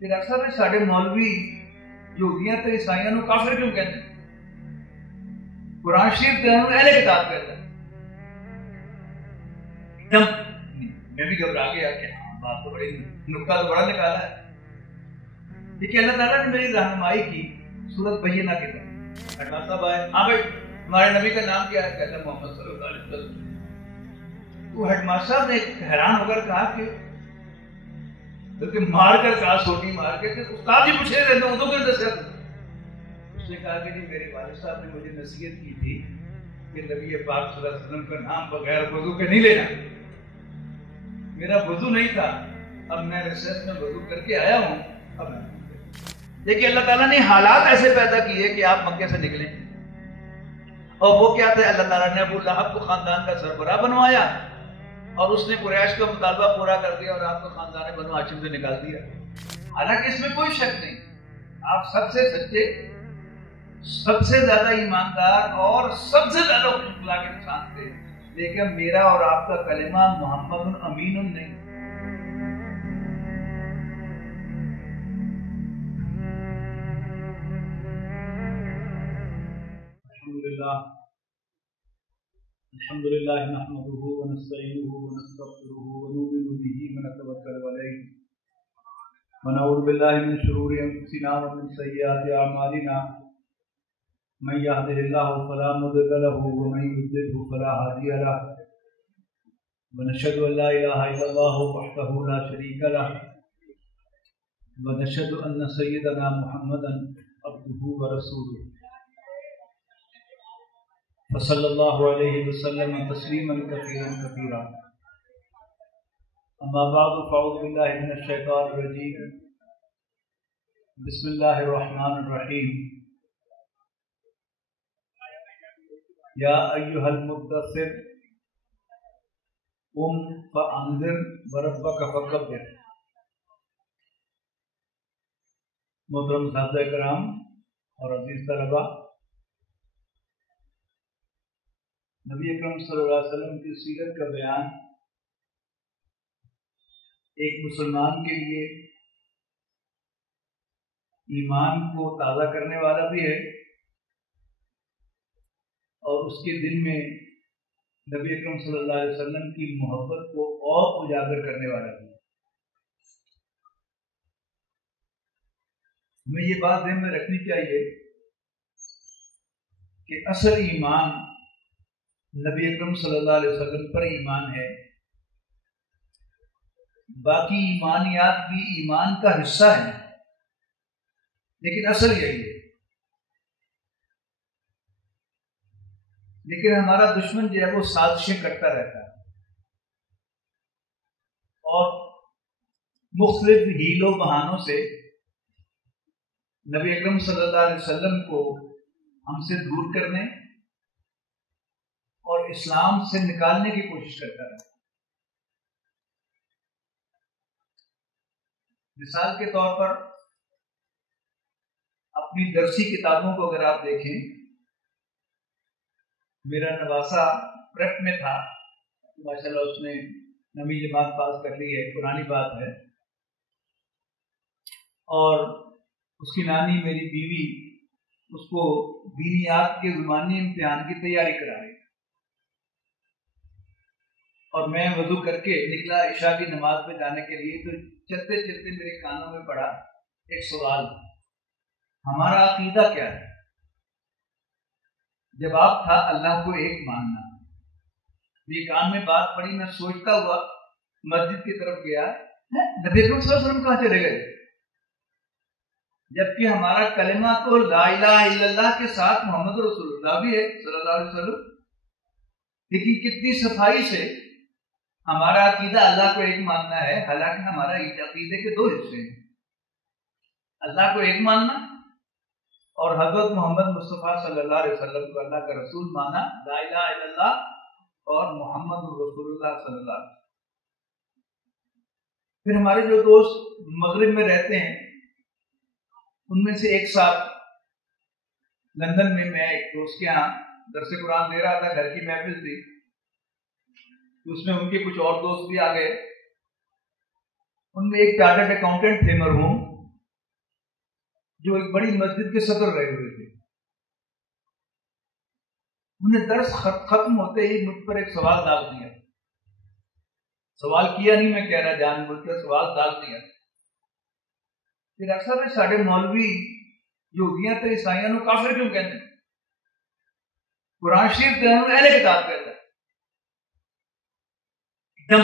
پھر اکثر ساڈے مولوی یہودیاں تے عیسائیاں نو کافر کیوں کہتے ہیں؟ قرآن شریف تے انہوں اہل کتاب کہتا ہے. ایک دم میں بھی گھبرا گیا کہ بات تو بڑی نکتہ تو بڑا نکالا ہے. لیکن اللہ تعالیٰ نے میری رہنمائی کی سورت بینہ کی طرف. ہٹمار صاحب آئے, ہاں بھائی ہمارے نبی کا نام کیا ہے؟ کہتا ہے محمد صلی اللہ علیہ وسلم. تو ہٹمار صاحب نے حیران ہو کر کہا کہ بلکہ مار کر کہا, سوٹی مار کے کہ استاد جی پوچھے رہتے ہوں تو کیوں دسیا؟ اس نے کہا کہ جی میرے والد صاحب نے مجھے نصیحت کی تھی کہ نبی پاک صلی اللہ علیہ وسلم کا نام بغیر وضو کے نہیں لینا. میرا وضو نہیں تھا, اب میں ریسرچ میں وضو کر کے آیا ہوں. اب دیکھیے اللہ تعالیٰ نے حالات ایسے پیدا کیے کہ آپ مکے سے نکلیں, اور وہ کیا تھے؟ اللہ تعالیٰ نے ابو لہب کو خاندان کا سربراہ بنوایا اور اس نے قریش کا مطالبہ پورا کر دیا اور آپ کو خاندان بنو ہاشم سے نکال دیا. حالانکہ اس میں کوئی شک نہیں, آپ سب سے سچے, سب سے زیادہ ایماندار اور سب سے زیادہ خوش اخلاق انسان تھے, لیکن میرا اور آپ کا کلمہ محمد امین نہیں. الحمد للہ نحمده ونستعینه ونستغفره ونؤمن به ونتوکل علیہ ونعوذ باللہ من شرور انفسنا ومن سیئات اعمالنا من يهده الله فلا مضل له ومن يضلل فلا هادي له ونشهد ان لا اله الا الله وحده لا شريك له ونشهد ان سيدنا محمدا عبده ورسوله فصلی اللہ علیہ وسلم تسلیما کثیرا کثیرا. اما بعد فاعوذ باللہ من الشیطان الرجیم. بسم اللہ الرحمن الرحیم. یا ایھا المدثر قم فانذر وربک فکبر. محترم اساتذہ کرام اور عزیز طلباء, نبی اکرم صلی اللہ علیہ وسلم کی سیرت کا بیان ایک مسلمان کے لیے ایمان کو تازہ کرنے والا بھی ہے اور اس کے دل میں نبی اکرم صلی اللہ علیہ وسلم کی محبت کو اور اجاگر کرنے والا بھی ہے. ہمیں یہ بات ذہن میں رکھنی چاہیے کہ اصل ایمان نبی اکرم صلی اللہ علیہ وسلم پر ایمان ہے. باقی ایمانیات بھی ایمان کا حصہ ہیں, لیکن اصل یہی ہے. لیکن ہمارا دشمن جو ہے وہ سازشیں کرتا رہتا ہے اور مختلف ہیل و بہانوں سے نبی اکرم صلی اللہ علیہ وسلم کو ہم سے دور کرنے اور اسلام سے نکالنے کی کوشش کرتا ہے. مثال کے طور پر اپنی درسی کتابوں کو اگر آپ دیکھیں, میرا نواسا پریپ میں تھا, ماشاءاللہ اس نے نویں جماعت پاس کر لی ہے, پرانی بات ہے, اور اس کی نانی میری بیوی اس کو دینیات کے زبانی امتحان کی تیاری کرا رہی, اور میں وضو کر کے نکلا عشاء کی نماز پہ جانے کے لیے, تو چلتے چلتے میرے کانوں میں پڑا ایک سوال, ہمارا عقیدہ کیا ہے؟ جواب تھا اللہ کو ایک ماننا. یہ کان میں بات پڑی, میں سوچتا ہوا مسجد کی طرف گیا, نبی اکرم صلی اللہ علیہ وسلم کہاں چلے گئے؟ جبکہ ہمارا کلمہ تو لا الہ الا اللہ کے ساتھ محمد رسول اللہ بھی ہے صلی اللہ علیہ وسلم, لیکن کتنی صفائی سے ہمارا عقیدہ اللہ کو ایک ماننا ہے, حالانکہ ہمارا عقیدے کے دو حصے ہیں, اللہ کو ایک ماننا اور حضرت محمد مصطفیٰ صلی اللہ علیہ وسلم کو اللہ کا رسول مانا, لا الہ الا اللہ اور محمد رسول اللہ صلی اللہ علیہ وسلم. پھر ہمارے جو دوست مغرب میں رہتے ہیں, ان میں سے ایک صاحب لندن میں, میں ایک دوست کے یہاں درس قرآن دے رہا تھا, گھر کی محفل تھی, اس میں ان کے کچھ اور دوست بھی آ گئے. ان میں ایک چارٹرڈ اکاؤنٹنٹ تھے مرحوم, جو ایک بڑی مسجد کے صدر رہے ہوئے تھے. انہیں درس ختم ہوتے ہی مجھ پر ایک سوال ڈال دیا. سوال کیا نہیں میں کہہ رہا، جان بوجھ کر سوال ڈال دیا کہ ڈاکٹر صاحب ساڈے مولوی یہودیاں تے عیسائیاں نو کافر کیوں کہتے ہیں؟ قرآن شریف تے انہوں اہل کتاب کہتا ہے. ایک دم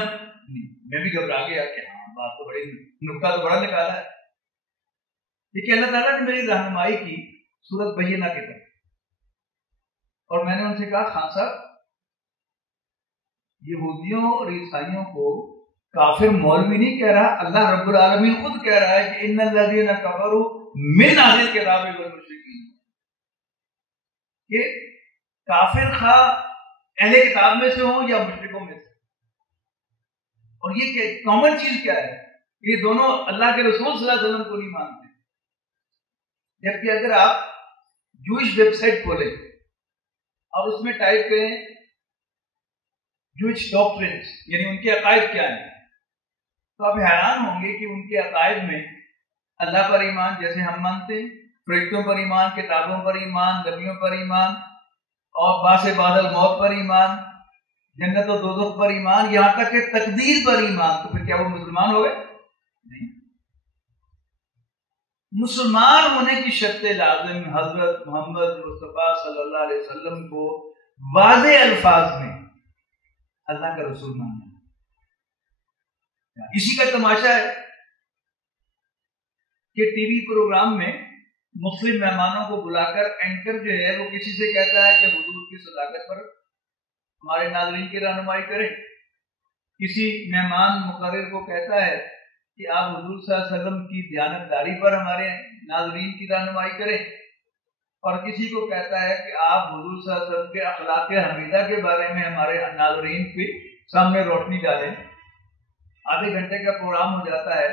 میں بھی گھبرا گیا کہ ہاں بات تو بڑی نکتہ تو بڑا نکالا ہے. لیکن اللہ تعالیٰ نے میری رہنمائی کی سورۃ بینہ کی طرف، اور میں نے ان سے کہا خان صاحب یہودیوں اور عیسائیوں کو کافر مولوی نہیں کہہ رہا، اللہ رب العالمین خود کہہ رہا ہے کہ ان الذین کفروا من اہل الکتاب والمشرکین، کہ کافر خواہ اہل کتاب میں سے ہوں یا مشرکوں میں سے. اور یہ کامن چیز کیا ہے؟ یہ دونوں اللہ کے رسول صلی اللہ علیہ وسلم کو نہیں مانتے. جبکہ اگر آپ جوئش ویب سائٹ کھولیں اور اس میں ٹائپ کریں جوئش ڈاکٹرنز، یعنی ان کے عقائد کیا ہیں، تو آپ حیران ہوں گے کہ ان کے عقائد میں اللہ پر ایمان جیسے ہم مانتے ہیں، فرشتوں پر ایمان، کتابوں پر ایمان، نبیوں پر ایمان، اور بعث بعد الموت پر ایمان، جنت و دوزخ پر ایمان، یہاں تک کہ تقدیر پر ایمان. تو پھر کیا وہ مسلمان ہو گئے؟ نہیں. مسلمان ہونے کی شرط لازم حضرت محمد مصطفیٰ صلی اللہ علیہ وسلم کو واضح الفاظ میں اللہ کا رسول ماننا. اسی کا تماشا ہے کہ ٹی وی پروگرام میں مسلم مہمانوں کو بلا کر اینکر جو ہے وہ کسی سے کہتا ہے کہ حضور کی صداقت پر ہمارے ناظرین کی رہنمائی کریں. کسی مہمان مقرر کو کہتا ہے کہ آپ حضور صلی اللہ علیہ وسلم کی دیانتداری پر ہمارے ناظرین کی رہنمائی کریں، اور کسی کو کہتا ہے کہ آپ حضور صلی اللہ علیہ وسلم کے اخلاق حمیدہ کے بارے میں ہمارے ناظرین کے سامنے روشنی ڈالیں. آدھے گھنٹے کا پروگرام ہو جاتا ہے،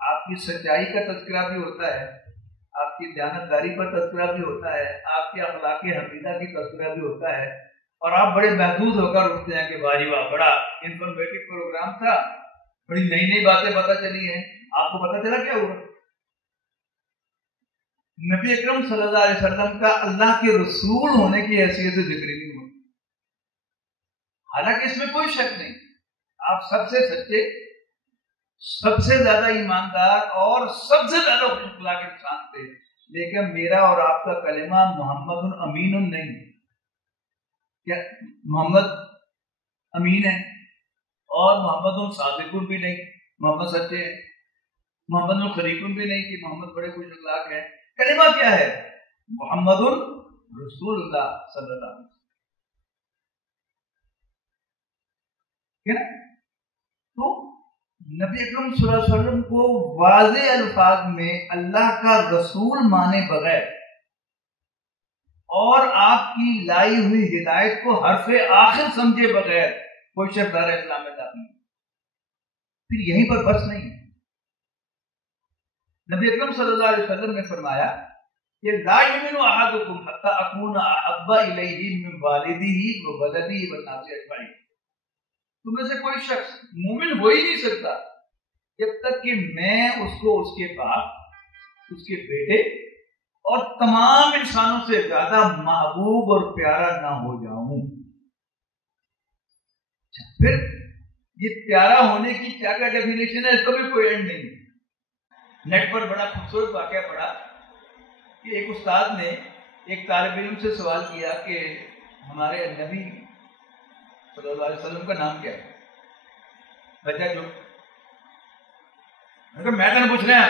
آپ کی سچائی کا تذکرہ بھی ہوتا ہے، آپ کی دیانتداری پر تذکرہ بھی ہوتا ہے، آپ کے اخلاق حمیدہ کی تذکرہ بھی ہوتا ہے، اور آپ بڑے محدود ہو کر اٹھتے ہیں کہ واہ واہ بڑا انفارمیٹو پروگرام تھا، بڑی نئی نئی باتیں پتہ چلی ہیں. آپ کو پتہ چلا کیا ہوا؟ نبی اکرم صلی اللہ علیہ وسلم کا اللہ کے رسول ہونے کی حیثیت سے ذکر نہیں ہوا. حالانکہ اس میں کوئی شک نہیں، آپ سب سے سچے، سب سے زیادہ ایماندار اور سب سے زیادہ خوش اخلاق انسان تھے. لیکن میرا اور آپ کا کلمہ محمد امین نہیں. کیا محمد امین ہے اور محمد صادق بھی نہیں، محمد سچے ہیں، محمد الخریق بھی نہیں کہ محمد بڑے خوش اخلاق ہیں. کلمہ کیا ہے؟ محمد رسول اللہ صلی اللہ علیہ وسلم. تو نبی اکرم صلی اللہ علیہ وسلم کو واضح الفاظ میں اللہ کا رسول مانے بغیر اور آپ کی لائی ہوئی ہدایت کو حرف آخر سمجھے بغیر کوئی شخص دار اسلام میں داخل نہیں. پھر یہیں پر بس نہیں. نبی اکرم صلی اللہ علیہ وسلم نے فرمایا کہ لا یؤمن احدکم حتی اکون احب الیہ من والدہ وولدہ والناس اجمعین. تم میں سے کوئی شخص مومن ہو ہی نہیں سکتا جب تک کہ میں اس کو اس کے باپ، اس کے بیٹے اور تمام انسانوں سے زیادہ محبوب اور پیارا نہ ہو جاؤں. پھر یہ پیارا ہونے کی کیا کیا ڈیفینیشن ہے، اس کا بھی کوئی اینڈ نہیں. نیٹ پر بڑا خوبصورت واقعہ پڑا کہ ایک استاد نے ایک طالب علم سے سوال کیا کہ ہمارے نبی صلی اللہ علیہ وسلم کا نام کیا ہے؟ بچہ جو میں نے پوچھ رہا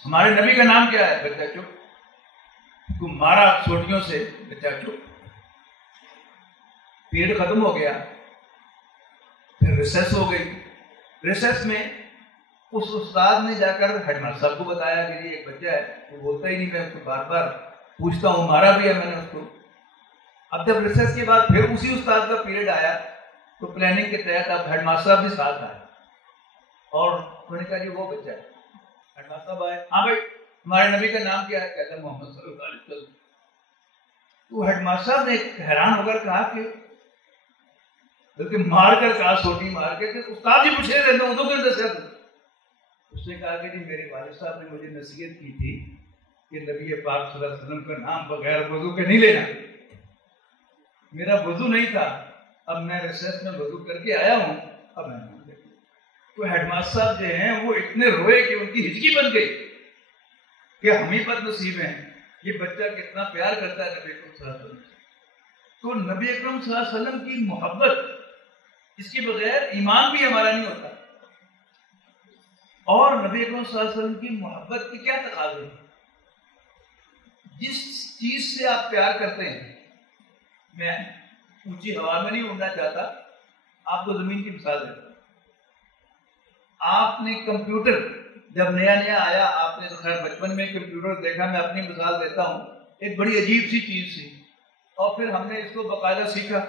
ہمارے نبی کا نام کیا ہے؟ بچہ چپ. کو مارا سوٹیوں سے، بچہ چپ. پیریڈ ختم ہو گیا، پھر ریسیس ہو گئی. ریسیس میں اس استاد نے جا کر ہیڈ ماسٹر صاحب کو بتایا کہ یہ ایک بچہ ہے، وہ بولتا ہی نہیں، میں اس کو بار بار پوچھتا ہوں، مارا بھی ہے میں نے اس کو. اب جب ریسیس کے بعد پھر اسی استاد کا پیریڈ آیا تو پلاننگ کے تحت اب ہیڈ ماسٹر صاحب بھی ساتھ آئے اور انہوں نے کہا جی وہ بچہ ہے. ہیڈ ماسٹر صاحب آئے، ہاں بھائی ہمارے نبی کا نام کیا ہے؟ کہتا ہے محمد صلی اللہ علیہ وسلم. تو ہیڈ ماسٹر صاحب نے حیران ہو کر کہا کہ بلکہ مار کر کہا، سوٹی مار کے، کہ استاد ہی پوچھے رہتے ہوں تو کیوں دسیا تم؟ اس نے کہا کہ جی میرے والد صاحب نے مجھے نصیحت کی تھی کہ نبی پاک صلی اللہ علیہ وسلم کا نام بغیر وضو کے نہیں لینا. میرا وضو نہیں تھا, اب میں ریسرچ میں وضو کر کے آیا ہوں, اب میں نام لے. تو ہیڈ ماسٹر صاحب جو ہیں وہ اتنے روئے کہ ان کی ہچکی بن گئی کہ ہم ہی بد نصیب ہیں, یہ بچہ کتنا پیار کرتا ہے نبی اکرم صلی اللہ علیہ وسلم. تو نبی اکرم صلی اللہ علیہ وسلم کی محبت, اس کے بغیر ایمان بھی ہمارا نہیں ہوتا. اور نبی اکرم صلی اللہ علیہ وسلم کی محبت کی کیا تقاضے ہیں؟ جس چیز سے آپ پیار کرتے ہیں, میں اونچی ہوا میں نہیں اڑنا چاہتا, آپ کو زمین کی مثال دیتا ہوں. آپ نے کمپیوٹر جب نیا نیا آیا, آپ نے خیر بچپن میں کمپیوٹر دیکھا, میں اپنی مثال دیتا ہوں, ایک بڑی عجیب سی چیز تھی, اور پھر ہم نے اس کو باقاعدہ سیکھا.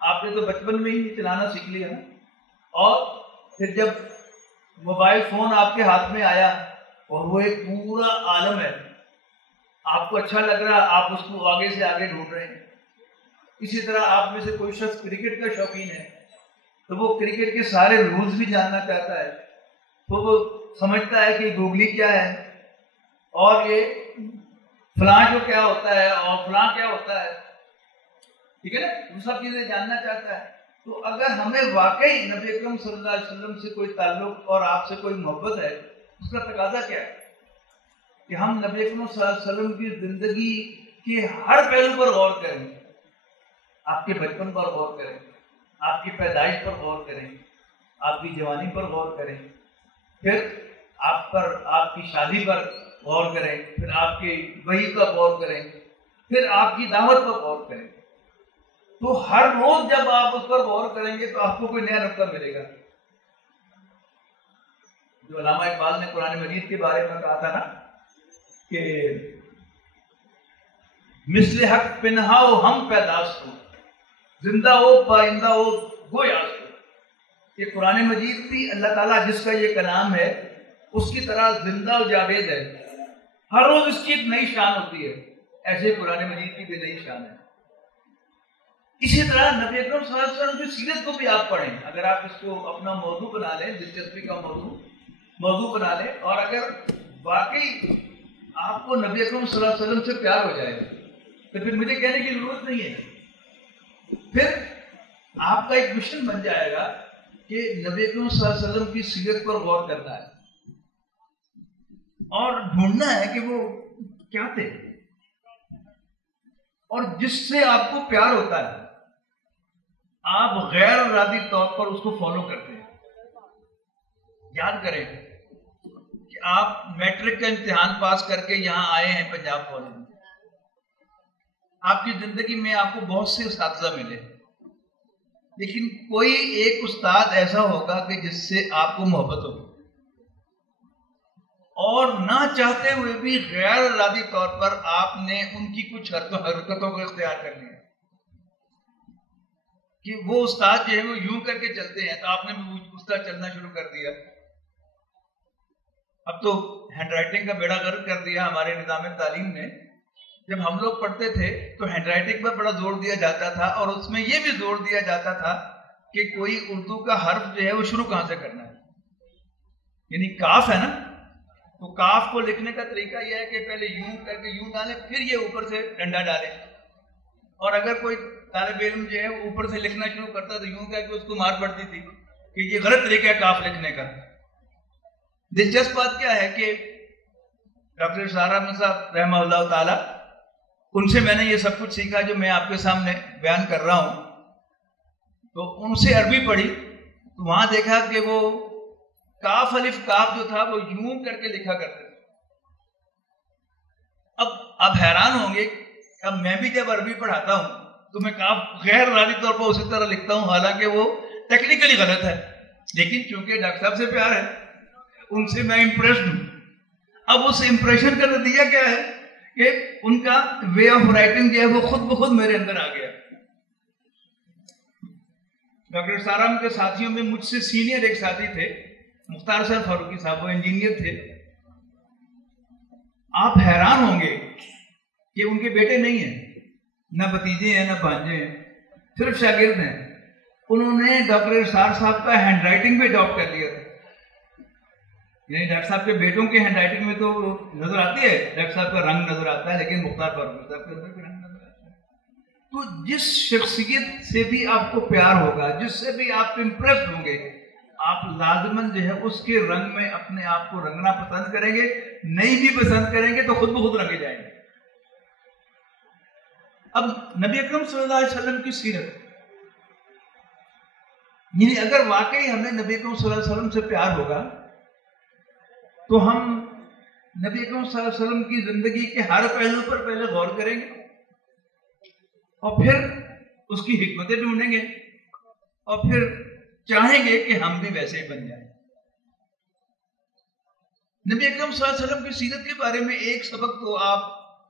آپ نے تو بچپن میں ہی چلانا سیکھ لیا نا. اور پھر جب موبائل فون آپ کے ہاتھ میں آیا اور وہ ایک پورا عالم ہے, آپ کو اچھا لگ رہا, آپ اس کو آگے سے آگے ڈھونڈ رہے ہیں. اسی طرح آپ میں سے کوئی شخص کرکٹ کا شوقین ہے تو وہ کرکٹ کے سارے رولز بھی جاننا چاہتا ہے, تو وہ سمجھتا ہے کہ گوگلی کیا ہے, اور یہ فلاں جو کیا ہوتا ہے, اور فلاں کیا ہوتا ہے, ٹھیک ہے نا, وہ سب چیزیں جاننا چاہتا ہے. تو اگر ہمیں واقعی نبی اکرم صلی اللہ علیہ وسلم سے کوئی تعلق اور آپ سے کوئی محبت ہے, اس کا تقاضا کیا ہے کہ ہم نبی اکرم صلی اللہ علیہ وسلم کی زندگی کے ہر پہلو پر غور کریں. آپ کے بچپن پر غور کریں, آپ کی پیدائش پر غور کریں, آپ کی جوانی پر غور کریں, پھر آپ پر, آپ کی شادی پر غور کریں, پھر آپ کی وحی پر غور کریں, پھر آپ کی دعوت پر غور کریں. تو ہر روز جب آپ اس پر غور کریں گے تو آپ کو کوئی نیا نقطہ ملے گا. جو علامہ اقبال نے قرآن مجید کے بارے میں کہا تھا نا کہ مثل حق پنہا ہو ہم پیداش کو, زندہ ہو پائندہ ہو گویاس کو. یہ قرآن مجید بھی اللہ تعالیٰ جس کا یہ کلام ہے اس کی طرح زندہ و جاوید ہے. ہر روز اس کی ایک نئی شان ہوتی ہے, ایسے قرآن مجید کی بھی نئی شان ہے. اسی طرح نبی اکرم صلی اللہ علیہ وسلم کی سیرت کو بھی آپ پڑھیں. اگر آپ اس کو اپنا موضوع بنا لیں, دلچسپی کا موضوع بنا لیں, اور اگر واقعی آپ کو نبی اکرم صلی اللہ علیہ وسلم سے پیار ہو جائے تو پھر مجھے کہنے کی ضرورت نہیں ہے. پھر آپ کا ایک مشن بن جائے گا کہ نبی اکرم صلی اللہ علیہ وسلم کی سیرت پر غور کرنا ہے اور ڈھونڈنا ہے کہ وہ کیا تھے, اور جس سے آپ کو پیار ہوتا ہے آپ غیر ارادی طور پر اس کو فالو کرتے ہیں. یاد کریں کہ آپ میٹرک کا امتحان پاس کر کے یہاں آئے ہیں پنجاب کالج میں. آپ کی زندگی میں آپ کو بہت سے اساتذہ ملے, لیکن کوئی ایک استاد ایسا ہوگا کہ جس سے آپ کو محبت ہوگی, اور نہ چاہتے ہوئے بھی غیر ارادی طور پر آپ نے ان کی کچھ حرکتوں کو اختیار کر لیا کہ وہ استاد جو ہے وہ یوں کر کے چلتے ہیں تو آپ نے بھی اس طرح چلنا شروع کر دیا. اب تو ہینڈ رائٹنگ کا بیڑا غرق کر دیا ہمارے نظام تعلیم نے. جب ہم لوگ پڑھتے تھے تو ہینڈ رائٹنگ پر بڑا زور دیا جاتا تھا, اور اس میں یہ بھی زور دیا جاتا تھا کہ کوئی اردو کا حرف جو ہے وہ شروع کہاں سے کرنا ہے. یعنی کاف ہے نا, تو کاف کو لکھنے کا طریقہ یہ ہے کہ پہلے یوں کر کے یوں ڈالیں, پھر یہ اوپر سے ڈنڈا ڈالیں. اور اگر کوئی طالب علم جو ہے وہ اوپر سے لکھنا شروع کرتا تو یوں کر کے اس کو مار پڑتی تھی کہ یہ غلط طریقہ ہے کاف لکھنے کا. دلچسپ بات کیا ہے کہ ڈاکٹر اشار احمد صاحب رحمہ اللہ تعالی, ان سے میں نے یہ سب کچھ سیکھا جو میں آپ کے سامنے بیان کر رہا ہوں. تو ان سے عربی پڑھی تو وہاں دیکھا کہ وہ کاف الف کاف جو تھا وہ یوں کر کے لکھا کرتے تھے. اب حیران ہوں گے, اب میں بھی جب عربی پڑھاتا ہوں تو میں کاف غیر ارادی طور پر اسی طرح لکھتا ہوں, حالانکہ وہ ٹیکنیکلی غلط ہے, لیکن چونکہ ڈاکٹر صاحب سے پیار ہے, ان سے میں امپریسڈ ہوں. اب اس امپریشن کا نتیجہ کیا ہے کہ ان کا وے آف رائٹنگ جو ہے وہ خود بخود میرے اندر آ گیا. ڈاکٹر سارام کے ساتھیوں میں مجھ سے سینئر ایک ساتھی تھے, مختار صاحب فاروقی صاحب, وہ انجینئر تھے. آپ حیران ہوں گے کہ ان کے بیٹے نہیں ہیں, نہ بھتیجے ہیں نہ بھانجے ہیں, صرف شاگرد ہیں. انہوں نے ڈاکٹر اشار صاحب کا ہینڈ رائٹنگ بھی اڈاپٹ کر لیا تھا. یعنی ڈاکٹر صاحب کے بیٹوں کے ہینڈ رائٹنگ میں تو نظر آتی ہے، ڈاکٹر صاحب کا رنگ نظر آتا ہے، لیکن مختار فاروق صاحب کے اندر بھی رنگ نظر آتا ہے. تو جس شخصیت سے بھی آپ کو پیار ہوگا، جس سے بھی آپ امپریس ہوں گے، آپ لازماً جو ہے اس کے رنگ میں اپنے آپ کو رنگنا پسند کریں گے. نہیں بھی پسند کریں گے تو خود بخود رنگے جائیں گے. اب نبی اکرم صلی اللہ علیہ وسلم کی سیرت، یعنی اگر واقعی ہمیں نبی اکرم صلی اللہ علیہ وسلم سے پیار ہوگا تو ہم نبی اکرم صلی اللہ علیہ وسلم کی زندگی کے ہر پہلو پر پہلے غور کریں گے اور پھر اس کی حکمتیں ڈھونڈیں گے اور پھر چاہیں گے کہ ہم بھی ویسے ہی بن جائیں. نبی اکرم صلی اللہ علیہ وسلم کی سیرت کے بارے میں ایک سبق تو آپ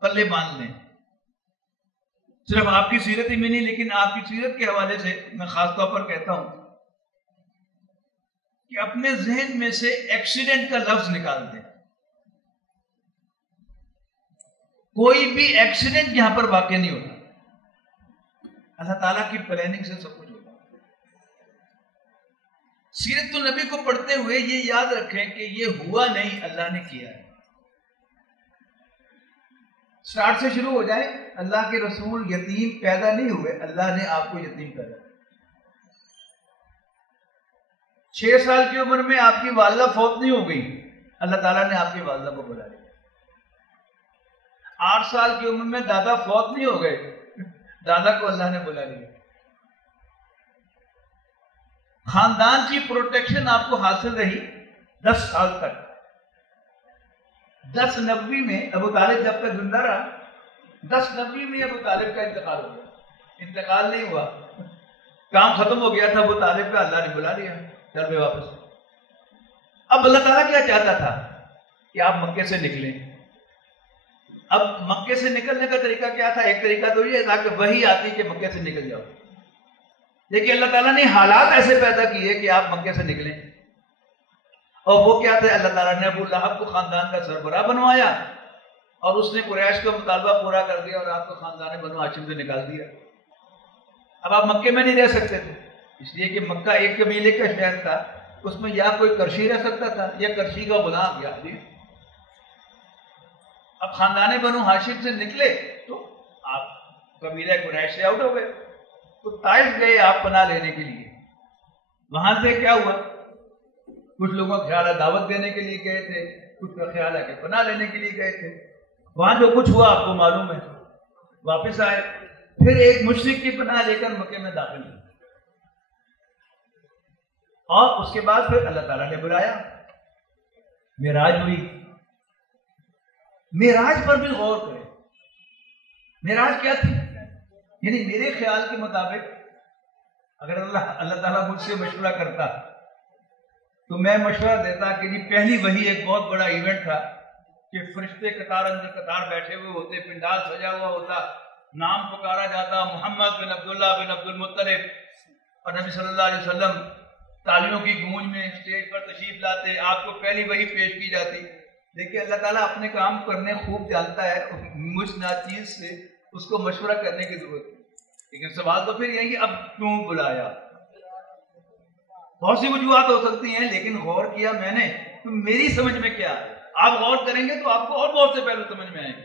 پلے باندھ لیں. صرف آپ کی سیرت ہی میں نہیں، لیکن آپ کی سیرت کے حوالے سے میں خاص طور پر کہتا ہوں کہ اپنے ذہن میں سے ایکسیڈنٹ کا لفظ نکال دیں. کوئی بھی ایکسیڈنٹ یہاں پر واقع نہیں ہوتا. اللہ تعالیٰ کی پلاننگ سے سب کچھ ہوتا. سیرت النبی کو پڑھتے ہوئے یہ یاد رکھیں کہ یہ ہوا نہیں، اللہ نے کیا ہے. سٹارٹ سے شروع ہو جائے. اللہ کے رسول یتیم پیدا نہیں ہوئے، اللہ نے آپ کو یتیم پیدا کیا. 6 سال کی عمر میں آپ کی والدہ فوت نہیں ہو گئی، اللہ تعالیٰ نے آپ کی والدہ کو بلا لیا. 8 سال کی عمر میں دادا فوت نہیں ہو گئے، دادا کو اللہ نے بلا لیا. خاندان کی پروٹیکشن آپ کو حاصل رہی 10 سال تک. 1090 میں ابو طالب جب تک زندہ رہا، 1090 میں ابو طالب کا انتقال ہو گیا. انتقال نہیں ہوا، کام ختم ہو گیا تھا ابو طالب کا، اللہ نے بلا لیا چل پہ واپس. اب اللہ تعالیٰ کیا چاہتا تھا کہ آپ مکے سے نکلیں. اب مکے سے نکلنے کا طریقہ کیا تھا؟ ایک طریقہ تو یہ تھا کہ وہی آتی کہ مکے سے نکل جاؤ، لیکن اللہ تعالیٰ نے حالات ایسے پیدا کیے کہ آپ مکے سے نکلیں. اور وہ کیا تھا؟ اللہ تعالیٰ نے ابو لہب کو خاندان کا سربراہ بنوایا اور اس نے قریش کا مطالبہ پورا کر دیا اور آپ کو خاندان بنو ہاشم سے نکال دیا. اب آپ مکے میں نہیں رہ سکتے تھے، اس لیے کہ مکہ ایک قبیلے کا شہر تھا. اس میں یا کوئی کرشی رہ سکتا تھا یا کرشی کا غلام یا عبد. اب خاندان بنو ہاشم سے نکلے تو آپ قبیلہ قریش سے آؤٹ ہو گئے. تو طائف گئے آپ پناہ لینے کے لیے. وہاں سے کیا ہوا؟ کچھ لوگوں کا خیال ہے دعوت دینے کے لیے گئے تھے، کچھ کا خیال ہے کہ پناہ لینے کے لیے گئے تھے. وہاں جو کچھ ہوا آپ کو معلوم ہے. واپس آئے، پھر ایک مشرک کی پناہ لے کر مکے میں داخل ہوئے اور اس کے بعد پھر اللہ تعالیٰ نے بلایا. معراج ہوئی. معراج پر بھی غور کریں. معراج کیا تھی؟ یعنی میرے خیال کے مطابق اگر اللہ تعالیٰ مجھ سے مشورہ کرتا تو میں مشورہ دیتا کہ جی پہلی وہی ایک بہت بڑا ایونٹ تھا کہ فرشتے قطار اندر قطار بیٹھے ہوئے ہوتے، پنڈال سجا ہوا ہوتا، نام پکارا جاتا محمد بن عبداللہ بن عبد المطلب، اور نبی صلی اللہ علیہ وسلم تالیوں کی گونج میں اسٹیج پر تشریف لاتے، آپ کو پہلی وہی پیش کی جاتی. دیکھیے اللہ تعالیٰ اپنے کام کرنے خوب جانتا ہے، مجھ ناچیز سے اس کو مشورہ کرنے کی ضرورت ہے. لیکن سوال تو پھر یہی اب کیوں بلایا؟ بہت سی وجوہات ہو سکتی ہیں، لیکن غور کیا میں نے تو میری سمجھ میں کیا ہے. آپ غور کریں گے تو آپ کو اور بہت سے پہلو سمجھ میں آئیں گے.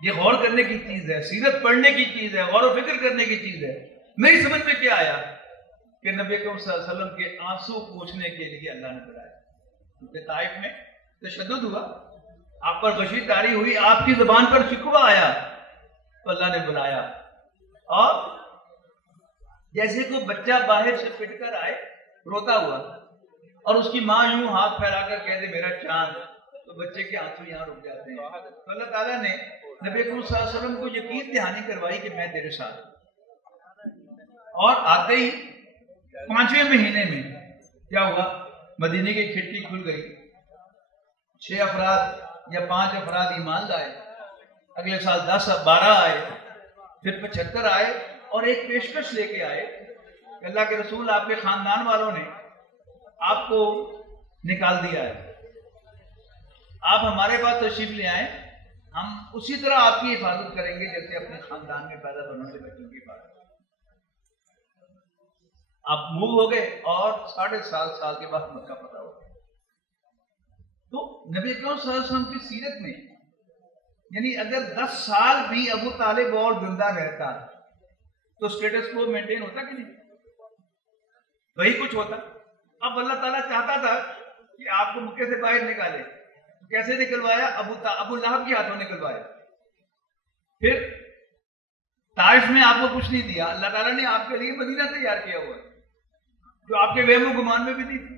یہ غور کرنے کی چیز ہے، سیرت پڑھنے کی چیز ہے، غور و فکر کرنے کی چیز ہے. میری سمجھ میں کیا آیا کہ نبی اکرم صلی اللہ علیہ وسلم کے آنسو پوچھنے کے لیے اللہ نے بلایا. کیونکہ طائف میں تشدد ہوا، آپ پر غشی طاری ہوئی، آپ کی زبان پر شکوہ آیا تو اللہ نے بلایا. اور جیسے کوئی بچہ باہر سے پٹ کر آئے روتا ہوا اور اس کی ماں یوں ہاتھ پھیلا کر کہہ دے میرا چاند، تو بچے کے آنسو یہاں رک جاتے ہیں. تو اللہ تعالیٰ نے نبی اکرم صلی اللہ علیہ وسلم کو یقین دہانی کروائی کہ میں تیرے ساتھ ہوں. اور آتے ہی 5ویں مہینے میں کیا ہوا؟ مدینے کی کھڑکی کھل گئی. 6 افراد یا 5 افراد ایمان لائے. اگلے سال 10 12 آئے، پھر 75 آئے اور ایک پیشکش لے کے آئے کہ اللہ کے رسول آپ کے خاندان والوں نے آپ کو نکال دیا ہے، آپ ہمارے پاس تشریف لے آئیں، ہم اسی طرح آپ کی حفاظت کریں گے جیسے اپنے خاندان میں پیدا ہونے والے بچوں کی حفاظت. آپ موو ہو گئے اور 7.5 سال کے بعد مکہ فتح ہو گیا. تو نبی اکرم صلی اللہ علیہ وسلم کی سیرت میں یعنی اگر 10 سال بھی ابو طالب اور زندہ رہتا تو سٹیٹس کو مینٹین ہوتا کہ نہیں؟ وہی کچھ ہوتا. اب اللہ تعالیٰ چاہتا تھا کہ آپ کو مکے سے باہر نکالے، کیسے نکلوایا؟ ابو لہب کے ہاتھوں نکلوایا. پھر طائف میں آپ کو کچھ نہیں دیا، اللہ تعالیٰ نے آپ کے لیے مدینہ تیار کیا ہوا جو آپ کے وہم و گمان میں بھی نہیں تھی.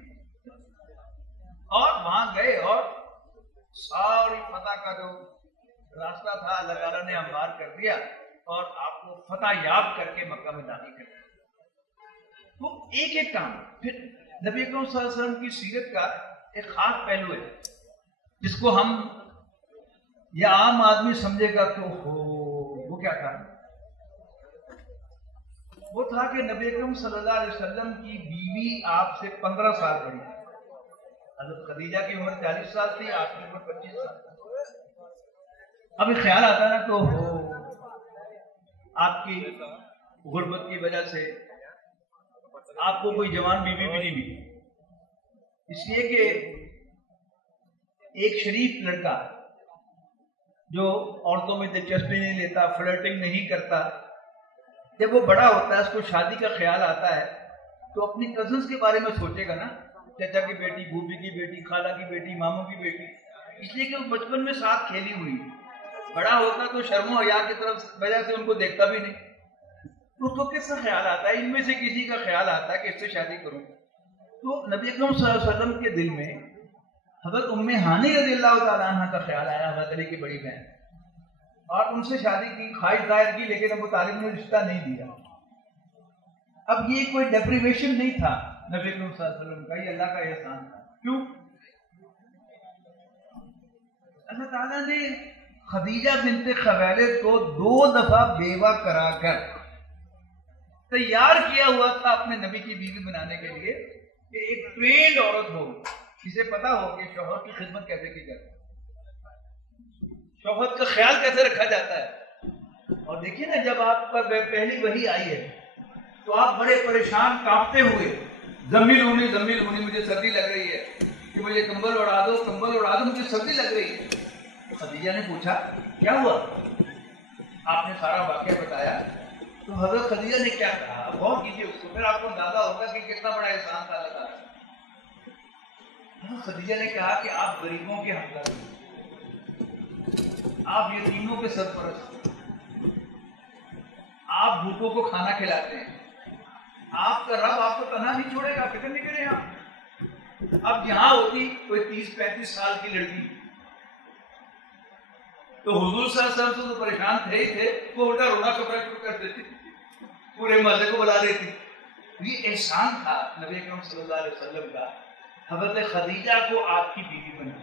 اور وہاں گئے اور ساری فتح کا جو راستہ تھا اللہ تعالیٰ نے ہموار کر دیا اور آپ کو فتح یاب کر کے مکہ میں داخل کر دیا. تو ایک ایک کام. پھر نبی اکرم صلی اللہ علیہ وسلم کی سیرت کا ایک خاص پہلو ہے جس کو ہم یا عام آدمی سمجھے گا کہ وہ کیا تھا؟ وہ تھا کہ نبی اکرم صلی اللہ علیہ وسلم کی بیوی آپ سے 15 سال بڑی تھی. حضرت خدیجہ کی عمر 40 سال تھی، آپ کی عمر 25 سال. ابھی خیال آتا نا تو آپ کی غربت کی وجہ سے آپ کو کوئی جوان بیوی بھی نہیں ملی، اس لیے کہ ایک شریف لڑکا جو عورتوں میں دلچسپی نہیں لیتا، فلرٹنگ نہیں کرتا، جب وہ بڑا ہوتا ہے اس کو شادی کا خیال آتا ہے تو اپنی کزنس کے بارے میں سوچے گا نا، چچا کی بیٹی، بھوبی کی بیٹی، خالہ کی بیٹی، ماموں کی بیٹی، اس لیے کہ وہ بچپن میں ساتھ کھیلی ہوئی. بڑا ہوتا تو شرم و حیا کی طرف وجہ سے ان کو دیکھتا بھی نہیں. تو اس کو کس کا خیال آتا ہے؟ ان میں سے کسی کا خیال آتا ہے کہ اس سے شادی کروں. تو نبی اکرم صلی اللہ علیہ وسلم کے دل میں حضرت ام ہانی رضی اللہ تعالیٰ عنہ کا خیال آیا، حضرت علی کی بڑی بہن، اور ان سے شادی کی خواہش ظاہر کی، لیکن ابو طالب نے رشتہ نہیں دیا. اب یہ کوئی ڈیپریویشن نہیں تھا نبی اکرم صلی اللہ علیہ وسلم کا، یہ اللہ کا احسان تھا. کیوں؟ اللہ تعالیٰ نے خدیجہ بنت خویلد کو 2 دفعہ بیوہ کرا کر تیار کیا ہوا تھا اپنے نبی کی بیوی بنانے کے لیے کہ ایک ٹرینڈ عورت ہو جسے پتا ہو کہ شوہر کی خدمت کیسے کی جاتی ہے، شوہر کا خیال کیسے رکھا جاتا ہے. اور دیکھیے نا، جب آپ پر پہلی وحی آئی ہے تو آپ بڑے پریشان کانپتے ہوئے، زمین ہونی مجھے سردی لگ رہی ہے کہ مجھے کمبل اڑا دو مجھے سردی لگ رہی ہے. خدیجہ نے پوچھا کیا ہوا؟ آپ نے سارا واقعہ بتایا. تو حضرت خدیجہ نے کیا کہا؟ غور کیجیے اس کو، پھر آپ کو اندازہ ہوگا کہ کتنا بڑا احسان تھا اللہ تعالیٰ. حضرت خدیجہ نے کہا کہ آپ غریبوں کے ہمدرد ہیں، آپ یتیموں کے سرپرست ہیں، آپ بھوکوں کو کھانا کھلاتے ہیں، آپ کا رب آپ کو تنہا نہیں چھوڑے گا، فکر نہیں کریں آپ. اب یہاں ہوتی کوئی 30-35 سال کی لڑکی تو حضور صلی اللہ علیہ وسلم تو پریشان تھے ہی تھے، وہ الٹا رونا شروع کر دیتی، پورے محلے کو بلا دیتی. یہ احسان تھا نبی اکرم صلی اللہ علیہ وسلم کا حضرت خدیجہ کو آپ کی بیوی بنا.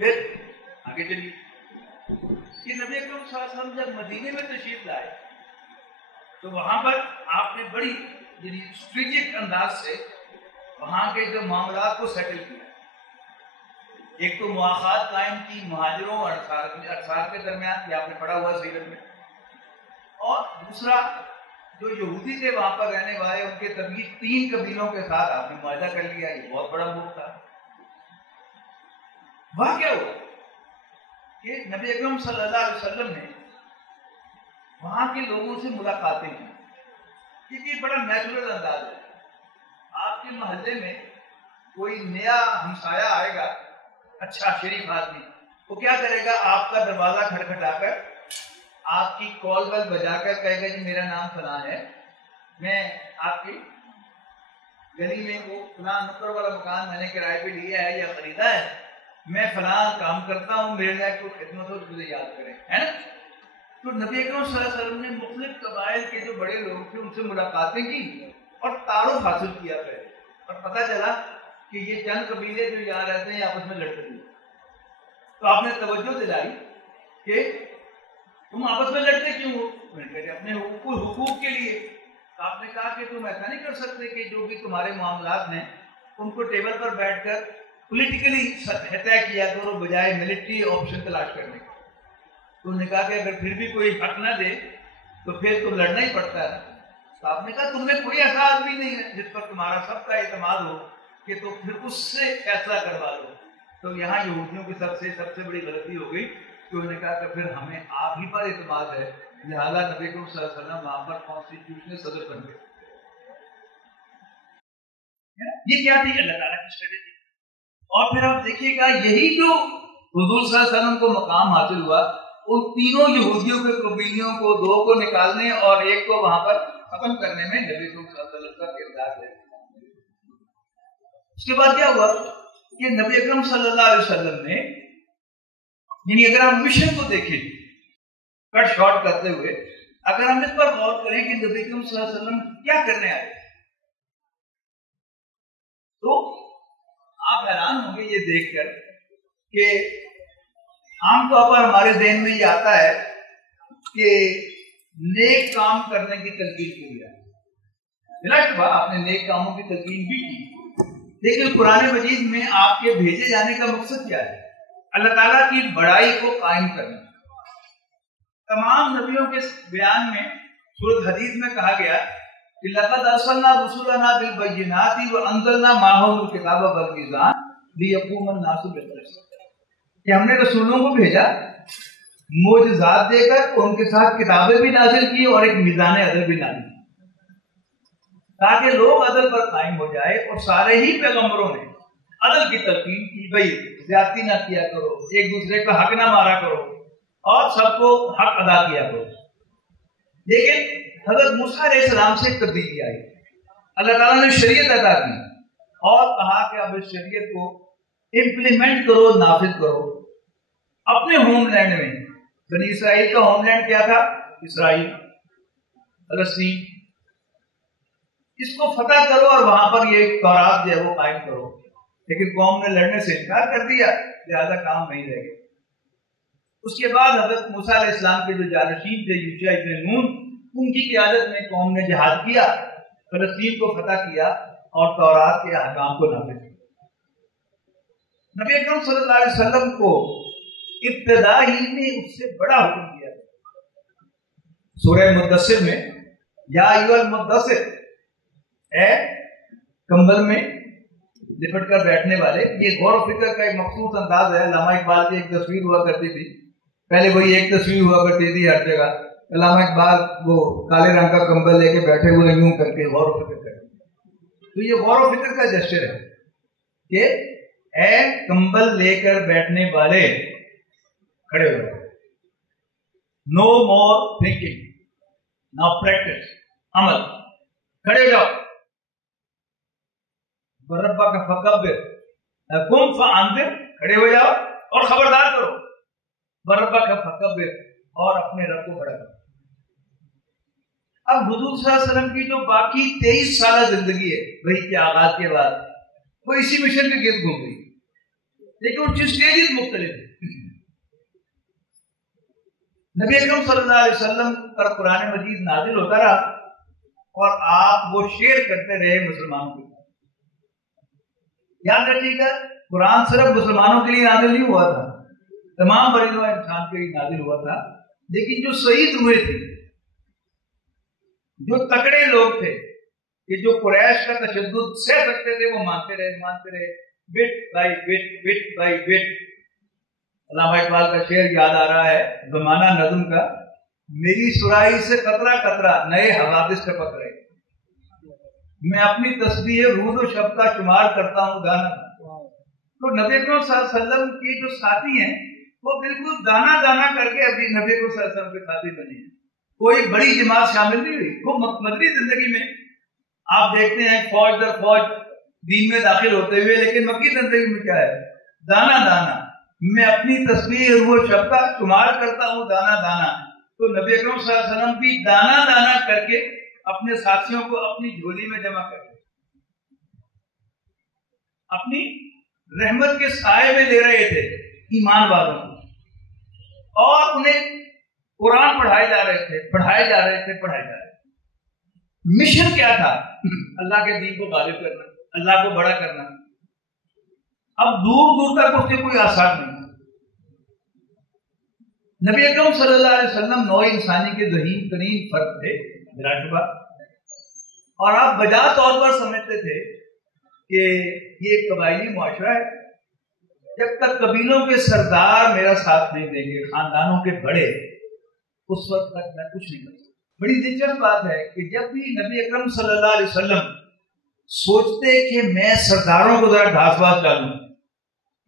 پھر آگے چلیے کہ نبی اکرم صلی اللہ علیہ وسلم جب مدینے میں تشریف لائے تو وہاں پر آپ نے بڑی اسٹریٹجک انداز سے وہاں کے جو معاملات کو سیٹل کیا. ایک تو مواخات قائم کی مہاجروں اور انصار کے درمیان، یہ آپ نے پڑھا ہوا سیرت میں، اور دوسرا جو یہودی تھے وہاں پر رہنے والے ان کے تمیز 3 قبیلوں کے ساتھ آپ نے معاہدہ کر لیا. یہ بہت بڑا موقع تھا. وہاں کیا ہوا کہ نبی اکرم صلی اللہ علیہ وسلم نے وہاں کے لوگوں سے ملاقاتیں کی، کیونکہ یہ بڑا نیچرل انداز ہے. آپ کے محلے میں کوئی نیا ہمسایہ آئے گا، اچھا شریف آدمی، وہ کیا کرے گا؟ آپ کا دروازہ کھٹکھٹا کر، آپ کی کال بیل بجا کر کہے گا جی میرا نام فلاں ہے، میں آپ کی گلی میں وہ فلاں نکڑ والا مکان میں نے کرائے پہ لیا ہے یا خریدا ہے، میں فلاں کام کرتا ہوں، میرے لیے کوئی خدمت ہو تو مجھے یاد کریں، ہے نا. تو نبی اکرم صلی اللہ علیہ وسلم نے مختلف قبائل کے جو بڑے لوگ تھے ان سے ملاقاتیں کی اور تعارف حاصل کیا پہلے، اور پتہ چلا کہ یہ چند قبیلے جو یہاں رہتے ہیں آپس میں لڑتے ہیں. تو آپ نے توجہ دلائی کہ تم آپس میں لڑتے کیوں ہو؟ میں نے کہا اپنے حقوق کے لیے. تو آپ نے کہا کہ تم ایسا نہیں کر سکتے کہ جو بھی تمہارے معاملات ہیں ان کو ٹیبل پر بیٹھ کر پولیٹیکلی طے کیا کرو بجائے ملٹری آپشن تلاش کرنے کا. تو انہوں نے کہا کہ اگر پھر بھی کوئی حق نہ دے تو پھر تو لڑنا ہی پڑتا ہے. تو آپ نے کہا تم میں کوئی ایسا آدمی نہیں ہے جس پر تمہارا سب کا اعتماد ہو کہ تو پھر اس سے فیصلہ کروا لو. تو یہاں یہودیوں کی سب سے بڑی غلطی ہو گئی کہ انہوں نے کہا کہ پھر ہمیں آپ ہی پر اعتماد ہے، لہٰذا نبی کریم صلی اللہ علیہ وسلم وہاں پر کانسٹیٹیوشنل صدر بن گئے. یہ کیا تھی اللہ تعالیٰ کی اسٹریٹجی. اور پھر آپ دیکھیے گا یہی جو حضور صلی اللہ علیہ وسلم کو مقام حاصل ہوا، ان تینوں یہودیوں کے قبیلیوں کو، دو کو نکالنے اور ایک کو وہاں پر ختم کرنے میں نبی صلی اللہ علیہ وسلم کا کردار ہے. اس کے بعد کیا ہوا کہ نبی اکرم صلی اللہ علیہ وسلم نے، یعنی اگر ہم مشن کو دیکھیں کٹ شارٹ کرتے ہوئے، اگر ہم اس پر غور کریں کہ نبی اکرم صلی اللہ علیہ وسلم کیا کرنے آئے، تو آپ حیران ہوں گے یہ دیکھ کر کہ عام طور پر ہمارے ذہن میں یہ آتا ہے کہ نیک کام کرنے کی تلقین کی ہے. بلا شبہ آپ نے نیک کاموں کی تلقین بھی کی، لیکن قرآن مجید میں آپ کے بھیجے جانے کا مقصد کیا ہے؟ اللہ تعالیٰ کی بڑائی کو قائم کرنا. تمام نبیوں کے بیان میں سورۃ حدید میں کہا گیا کہ لقد ارسلنا رسلنا بالبینات وانزلنا معهم الکتاب والمیزان لیقوم الناس بالقسط، کہ ہم نے رسولوں کو بھیجا معجزات دے کر، ان کے ساتھ کتابیں بھی نازل کی اور ایک میزان عدل بھی نازل کی، تاکہ لوگ عدل پر قائم ہو جائے. اور سارے ہی پیغمبروں نے عدل کی تلقین کی، بھائی زیادتی نہ کیا کرو، ایک دوسرے کا حق نہ مارا کرو اور سب کو حق ادا کیا کرو. لیکن حضرت موسیٰ علیہ السلام سے ایک تبدیلی آئی. اللہ تعالیٰ نے شریعت عطا کی اور کہا کہ اب اس شریعت کو امپلیمنٹ کرو، نافذ کرو اپنے ہوم لینڈ میں. بنی اسرائیل کا ہوم لینڈ کیا تھا؟ اسرائیل، فلسطین. اس کو فتح کرو اور وہاں پر یہ تورات جو ہے وہ قائم کرو. لیکن قوم نے لڑنے سے انکار کر دیا، لہذا کام نہیں رہ گیا. اس کے بعد حضرت موسیٰ علیہ السلام کے جو جانشین تھے یوشع ابن نون، ان کی قیادت میں قوم نے جہاد کیا، فلسطین کو فتح کیا اور تورات کے احکام کو نافذ کیا. نبی اکرم صلی اللہ علیہ وسلم کو ابتدا ہی میں اس سے بڑا حکم دیا. سورہ مدثر میں یا ایھا المدثر، اے کمبل میں لپٹ کر بیٹھنے والے، یہ غور و فکر کا ایک مخصوص انداز ہے. علامہ اقبال کی ایک تصویر ہوا کرتی تھی، پہلے وہی ایک تصویر ہوا کرتی تھی ہر جگہ. علامہ اقبال وہ کالے رنگ کا کمبل لے کے بیٹھے ہوئے یوں کر کے غور و فکر کرتے. تو یہ غور و فکر کا جسچر ہے کہ اے کمبل لے کر بیٹھنے والے کھڑے ہو جاؤ. نو مور تھنکنگ، ناؤ پریکٹس، عمل. کھڑے ہو جاؤ. بربا کا فکبر قم فانذر، کھڑے ہو جاؤ اور خبردار کرو. بربا کا فکبر، اور اپنے رب کو بڑا کرو. اب حضور صلی اللہ علیہ وسلم کی جو باقی 23 سالہ زندگی ہے وہی کے آغاز کے بعد وہ اسی مشن کے گرد گھوم گئی، لیکن ان کی سٹیجز مختلف ہیں. نبی اکرم صلی اللہ علیہ وسلم پر قرآن مجید نازل ہوتا رہا اور آپ وہ شیئر کرتے رہے مسلمانوں کے ساتھ. یاد رکھیے گا قرآن صرف مسلمانوں کے لیے نازل نہیں ہوا تھا، تمام بڑے نوع انسان کے لیے نازل ہوا تھا. لیکن جو شہید ہوئے تھے، جو تکڑے لوگ تھے کہ جو قریش کا تشدد سہ سکتے تھے، وہ مانتے رہے بٹ بائی بٹ. علامہ اقبال کا شعر یاد آ رہا ہے زمانہ نظم کا، میری سرائی سے قطرہ قطرہ نئے حوادث ٹپک رہے. میں اپنی تسبیح روز و شب کا شمار کرتا ہوں دانا. تو نبی اکرم صلی اللہ علیہ وسلم کے جو ساتھی ہیں وہ بالکل دانا دانا کر کے ابھی نبی اکرم صلی اللہ علیہ وسلم کے ساتھی بنے ہیں. کوئی بڑی جماعت شامل نہیں ہوئی. خوب مدنی زندگی میں آپ دیکھتے ہیں فوج در فوج دین میں داخل ہوتے ہوئے، لیکن مکی زندگی میں کیا ہے؟ دانا دانا. میں اپنی تسبیح روز و شب کا شمار کرتا ہوں دانا دانا. تو نبی اکرم صلی اللہ علیہ وسلم بھی دانا دانا کر کے اپنے ساتھیوں کو اپنی جھولی میں جمع کرتے، اپنی رحمت کے سائے میں لے رہے تھے ایمان والوں کو، اور انہیں قرآن پڑھائے جا رہے تھے. مشن کیا تھا؟ اللہ کے دین کو غالب کرنا، اللہ کو بڑا کرنا. اب دور دور تک اس کے کوئی آثار نہیں. نبی اکرم صلی اللہ علیہ وسلم نوع انسانی کے ذہین ترین فرد تھے بلا شبہ، اور آپ بجا طور پر سمجھتے تھے کہ یہ ایک قبائلی معاشرہ ہے، جب تک قبیلوں کے سردار میرا ساتھ نہیں دیں گے، خاندانوں کے بڑے، اس وقت تک میں کچھ نہیں کر سکتا۔ بڑی دلچسپ بات ہے کہ جب بھی نبی اکرم صلی اللہ علیہ وسلم سوچتے کہ میں سرداروں کو ذرا گھاس واس ڈالوں،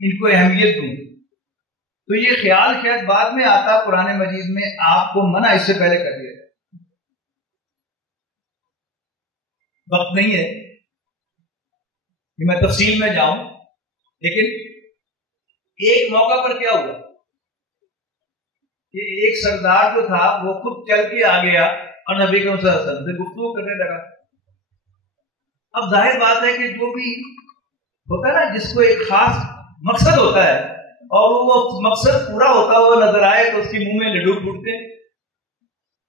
ان کو اہمیت دوں، تو یہ خیال شاید بعد میں آتا، قرآن مجید میں آپ کو منع اس سے پہلے کر دیا۔ وقت نہیں ہے کہ میں تفصیل میں جاؤں، لیکن ایک موقع پر کیا ہوا کہ ایک سردار جو تھا وہ خود چل کے آ گیا اور نبی اکرم صلی اللہ علیہ وسلم سے گفتگو کرنے لگا۔ اب ظاہر بات ہے کہ جو بھی ہوتا ہے نا، جس کو ایک خاص مقصد ہوتا ہے اور وہ مقصد پورا ہوتا ہے، وہ نظر آئے تو اس کے منہ میں لڈو پھوٹتے ہیں۔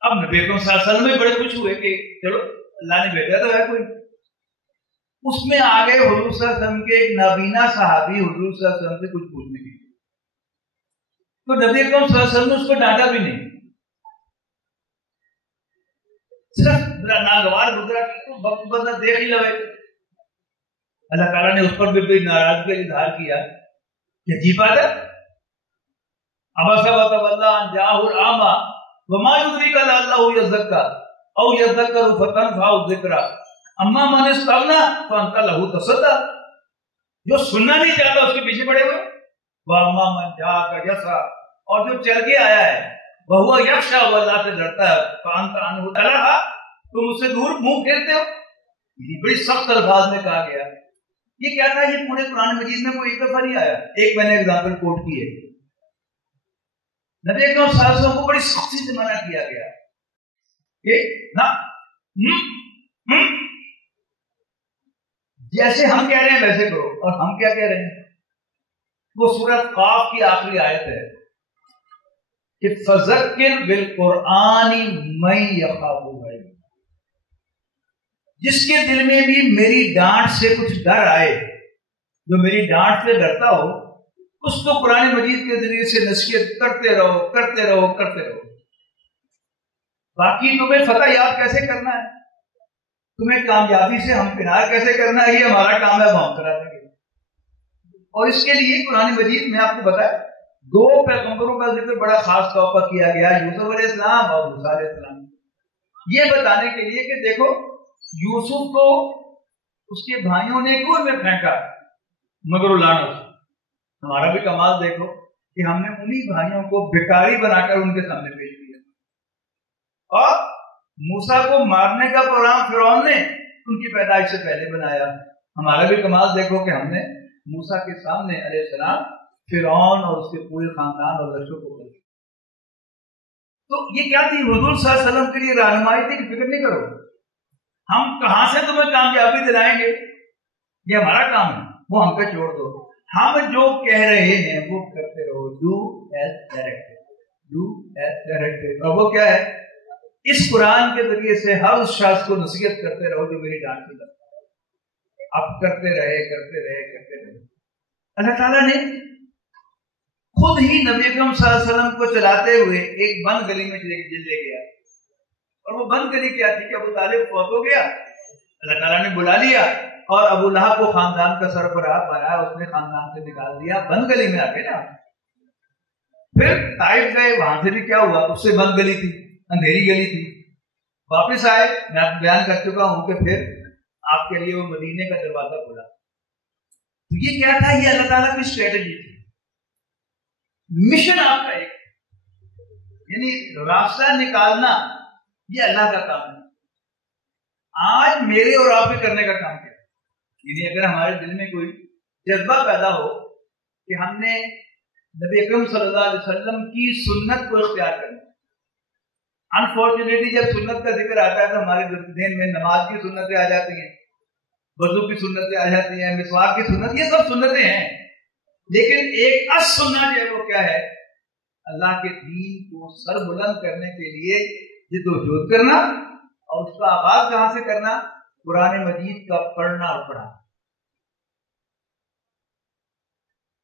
اب نبی اکرم صلی اللہ علیہ وسلم میں بڑے خوش ہوئے کہ چلو اللہ نے بھیجا تو ہے کوئی۔ اس میں آگے حضور صلی اللہ علیہ وسلم کے ایک نابینا صحابی حضور صلی اللہ علیہ وسلم سے کچھ پوچھنے کی، تو نبی اکرم صلی اللہ علیہ وسلم نے اس کو ڈانٹا بھی نہیں، صرف ناگوار گزرا کہ وقت بدلا دیکھ ہی لوے۔ اللہ تعالیٰ نے اس پر بھی ناراضگی کا اظہار کیا کہ عجیب بات ہے، عبس وتولی ان جاءہ الاعمی وما یدریک لعلہ یزکیٰ او یذکر فتنفعہ الذکریٰ اما من استغنی فانت لہ تصدی۔ جو سننا نہیں چاہتا اس کے پیچھے پڑے ہوئے، واما من جاءک یسعی، اور جو چل کے آیا ہے وہ یخشی، وہ اللہ سے ڈرتا ہے، فانت عنہ تلہی، تم اس سے دور منہ پھیرتے ہو۔ یہ بڑی سخت الفاظ میں کہا گیا۔ یہ کیا تھا؟ یہ پورے قرآن مجید میں کوئی ایک دفعہ نہیں آیا، ایک میں نے ایگزامپل کوٹ کی ہے۔ نبی اکرم صلی اللہ علیہ وسلم کو بڑی سختی سے منع کیا گیا کہ نہ جیسے ہم کہہ رہے ہیں ویسے کرو، اور ہم کیا کہہ رہے ہیں؟ وہ سورۃ قاف کی آخری آیت ہے کہ فذکر بالقرآن من یخاف وعید، جس کے دل میں بھی میری ڈانٹ سے کچھ ڈر آئے، جو میری ڈانٹ سے ڈرتا ہو، اس کو قرآن مجید کے ذریعے سے نصیحت کرتے رہو کرتے رہو کرتے رہو۔ باقی تمہیں فتح یاب کیسے کرنا ہے، تمہیں کامیابی سے ہمکنار کیسے کرنا ہے، یہ ہمارا کام ہے، وہ ہم کرا دیں گے۔ اور اس کے لیے قرآن مجید میں آپ کو بتایا دو پیغمبروں کا ذکر بڑا خاص طور پر کیا گیا، یوسف علیہ السلام اور موسیٰ علیہ السلام، یہ بتانے کے لیے کہ دیکھو یوسف کو اس کے بھائیوں نے کنویں میں پھینکا مگر الانا اس، ہمارا بھی کمال دیکھو کہ ہم نے انہی بھائیوں کو بھکاری بنا کر ان کے سامنے پیش کیا، اور موسیٰ کو مارنے کا پروگرام فرعون نے ان کی پیدائش سے پہلے بنایا۔ ہمارا بھی کمال دیکھو کہ ہم نے موسیٰ کے سامنے علیہ السلام فرعون اور اس کے پورے خاندان اور لشکر کو کر۔ تو یہ کیا تھی؟ حضور صلی اللہ علیہ وسلم کے لیے رہنمائی تھی کہ فکر نہیں کرو، ہم کہاں سے تمہیں کامیابی دلائیں گے، یہ ہمارا کام ہے، وہ ہم پہ چھوڑ دو، ہم جو کہہ رہے ہیں وہ کرتے رہو، do as directed, do as directed. اور وہ کیا ہے؟ اس قرآن کے ذریعے سے ہر اس شخص کو نصیحت کرتے رہو جو میری ڈانٹ سے ڈرتا ہے۔ اب کرتے رہے کرتے رہے کرتے رہے۔ اللہ تعالیٰ نے خود ہی نبی اکرم صلی اللہ علیہ وسلم کو چلاتے ہوئے ایک بند گلی میں لے گیا، اور وہ بند گلی کیا تھی کہ ابو طالب فوت ہو گیا، اللہ تعالیٰ نے بلا لیا اور ابو لہب کو خاندان کا سربراہ بنایا، اس نے خاندان سے نکال دیا، بند گلی میں آ کے نا۔ پھر طائف گئے، وہاں سے بھی کیا ہوا؟ اس سے بند گلی تھی، اندھیری گلی تھی، واپس آئے، میں بیان کر چکا ہوں کہ پھر آپ کے لیے وہ مدینے کا دروازہ کھلا۔ تو یہ کیا تھا؟ یہ اللہ تعالیٰ کی اسٹریٹجی تھی، مشن آپ کا ایک، یعنی راستہ نکالنا، یہ اللہ کا کام ہے۔ آج میرے اور آپ کے کرنے کا کام کیا ہے؟ یعنی اگر ہمارے دل میں کوئی جذبہ پیدا ہو کہ ہم نے نبی اکرم صلی اللہ علیہ وسلم کی سنت کو اختیار کرنا، انفارچونیٹلی جب سنت کا ذکر آتا ہے تو ہمارے ذہن میں نماز کی سنتیں آ جاتی ہیں، وضو کی سنتیں آ جاتی ہیں، مسواک کی سنت، یہ سب سنتیں ہیں، لیکن ایک سنت جو ہے وہ کیا ہے؟ اللہ کے دین کو سر بلند کرنے کے لیے جدوجہد کرنا، اور اس کا آغاز کہاں سے کرنا؟ قرآن مجید کا پڑھنا اور پڑھنا۔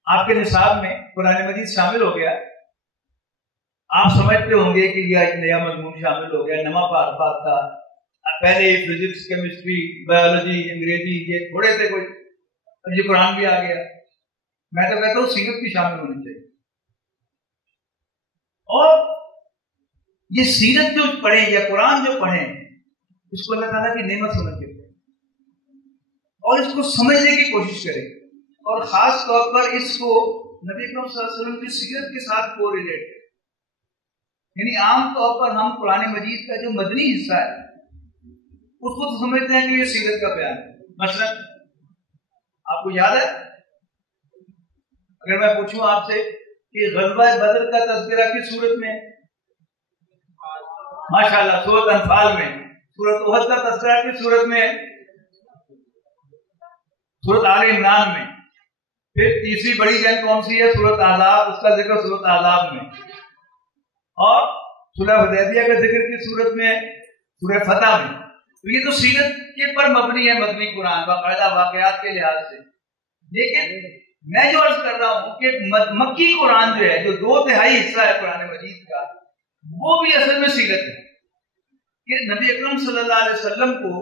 آپ کے نصاب میں قرآن مجید شامل ہو گیا، آپ سمجھتے ہوں گے کہ یہ ایک نیا مضمون شامل ہو گیا، نواں پارٹ تھا، پہلے فزکس، کیمسٹری، بایولوجی، انگریزی یہ تھوڑے تھے، کوئی اب یہ قرآن بھی آ گیا. میں تو کہتا ہوں سیرت بھی شامل ہونی چاہیے. اور یہ سیرت جو پڑھیں یا قرآن جو پڑھیں اس کو اللہ تعالیٰ کی نعمت سمجھے اور اس کو سمجھنے کی کوشش کریں, اور خاص طور پر اس کو نبی اکرم صلی اللہ علیہ وسلم کی سیرت کے ساتھ کو ریلیٹ کریں. یعنی عام طور پر ہم قرآن مجید کا جو مدنی حصہ ہے اس کو تو سمجھتے ہیں کہ یہ سیرت کا بیان ہے. مثلا آپ کو یاد ہے, اگر میں پوچھوں آپ سے کہ غزوہ بدر کا تذکرہ کس صورت میں, ماشاءاللہ سورۃ انفال میں. سورۃ احد کا تذکرہ کس صورت میں, سورۃ آل عمران میں. پھر تیسری بڑی جنگ کون سی ہے, سورۃ احزاب, اس کا ذکر سورۃ احزاب میں. اور صلح حدیبیہ کا ذکر کس صورت میں, سورہ فتح میں. تو یہ تو سیرت کے پر مبنی ہے مدنی قرآن باقاعدہ واقعات کے لحاظ سے. لیکن میں جو عرض کر رہا ہوں کہ مکی قرآن جو ہے, جو 2/3 حصہ ہے قرآن مجید کا, وہ بھی اصل میں سیرت ہے. کہ نبی اکرم صلی اللہ علیہ وسلم کو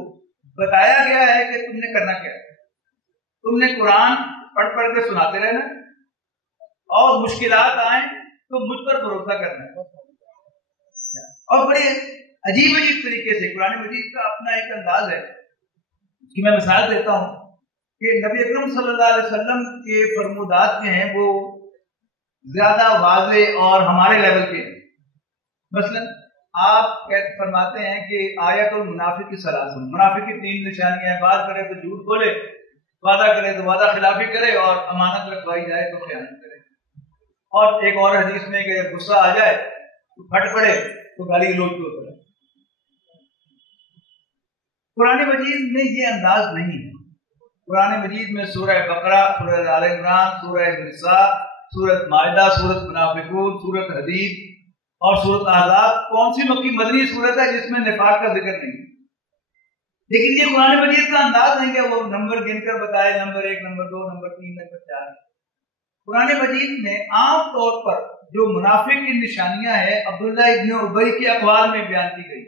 بتایا گیا ہے کہ تم نے کرنا کیا, تم نے قرآن پڑھ پڑھ کے سناتے رہنا, اور مشکلات آئیں تو مجھ پر بھروسہ کرنا. اور بڑے عجیب عجیب طریقے سے قرآن مجید کا اپنا ایک انداز ہے کہ میں مثال دیتا ہوں کہ نبی اکرم صلی اللہ علیہ وسلم کے فرمودات جو ہیں وہ زیادہ واضح اور ہمارے لیول کے ہیں. مثلا آپ فرماتے ہیں کہ آیت المنافق کی سلاسل, منافق کی 3 نشانیاں ہیں. بات کرے تو جھوٹ بولے, وعدہ کرے تو وعدہ خلافی کرے, اور امانت رکھوائی جائے تو خیانت کرے. اور ایک اور حدیث میں کہ غصہ آ جائے تو پھٹ پڑے تو گالی گلوچ کو کرے. قرآن مجید میں یہ انداز نہیں ہے. قرآن مجید میں سورہ بقرہ, سورہ آل عمران, سورہ نساء, سورۃ مائدہ, سورۃ منافقون, سورۃ حدید اور سورۃ احزاب کون سی مکی مدنی سورت ہے جس میں نفاق کا ذکر نہیں. لیکن یہ قرآن مجید کا انداز نہیں کہ وہ نمبر گن کر بتائے, نمبر 1, نمبر 2, نمبر 3, نمبر 4. قرآن مجید میں عام طور پر جو منافق کی نشانیاں ہیں عبداللہ ابن ابی کے اقوال میں بیان کی گئی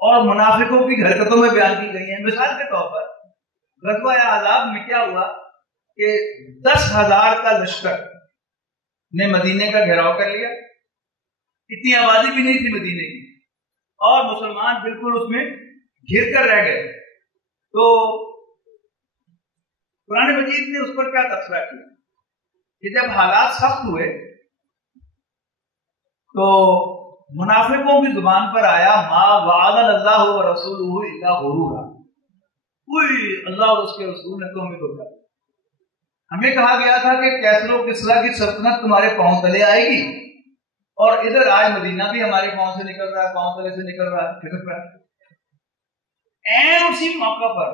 اور منافقوں کی حرکتوں میں بیان کی گئی ہیں. مثال کے طور پر غزوہ احزاب میں کیا ہوا کہ 10,000 کا لشکر نے مدینے کا گھیراؤ کر لیا. اتنی آبادی بھی نہیں تھی مدینے کی, اور مسلمان بالکل اس میں گھر کر رہ گئے. تو قرآن مجید نے اس پر کیا تبصرہ کیا کہ جب حالات سخت ہوئے تو منافقوں کی زبان پر آیا ما وعد اللہ ورسولہ الا غرورا, کوئی اللہ اور اس کے رسول نے تو ہمیں دھوکا دیا. ہمیں کہا گیا تھا کہ کیسر و کسریٰ کی سلطنت تمہارے پاؤں تلے آئے گی, اور ادھر آئے مدینہ بھی ہمارے پاؤں سے نکل رہا ہے, پاؤں تلے سے نکل رہا ہے, پھسک رہا ہے. این اسی موقع پر